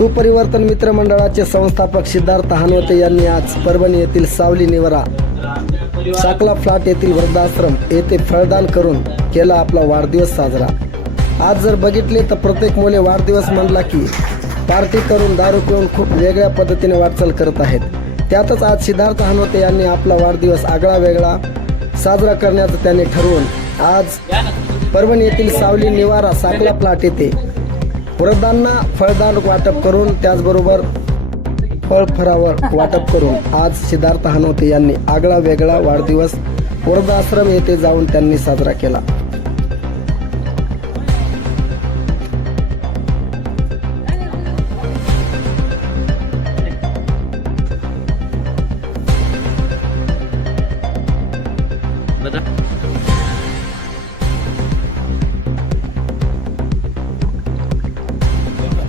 सुपरिवर्तन मित्र मंडळाचे संस्थापक सिद्धार्थ हनवते यांनी आज परभणी येथील सावली निवारा साकला फ्लॅट येथील वृद्धाश्रम येथे फळदान करून केला आपला वाढदिवस साजरा। आज जर बघितले तर प्रत्येक मुले वाढदिवस म्हणला की पार्टी करून दारू पिऊन खूप वेगळ्या पद्धतीने वाटचाल करत आहेत। त्यातच आज सिद्धार्थ हनवते यांनी आपला वाढदिवस आगळा वेगळा साजरा करण्याचं त्यांनी ठरवून आज परभणी येथील सावली निवारा साकला फ्लॅट येथे वृद्धांना फळदान वाटप करून त्याचबरोबर फळ फरावर वाटप करून आज सिद्धार्थ हनवते यांनी आगळा वेगळा वाढदिवस वृद्धाश्रम येथे जाऊन त्यांनी साजरा केला।